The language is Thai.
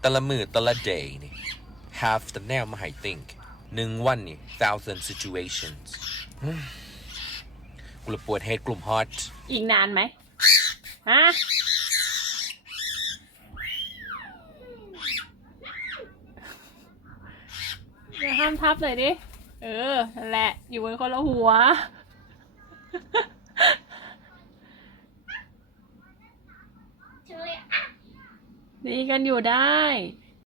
แต่ละมือแต่ละ day นี่ have แต่แนวมาให้ think 1 วันนี่ thousand situations กูเลยปวด head กลุ่ม hot อีกนานไหมฮะอย่าห้ามทับเลยดิ นั่นแหละ อยู่บนคนละหัว ดีกันอยู่ได้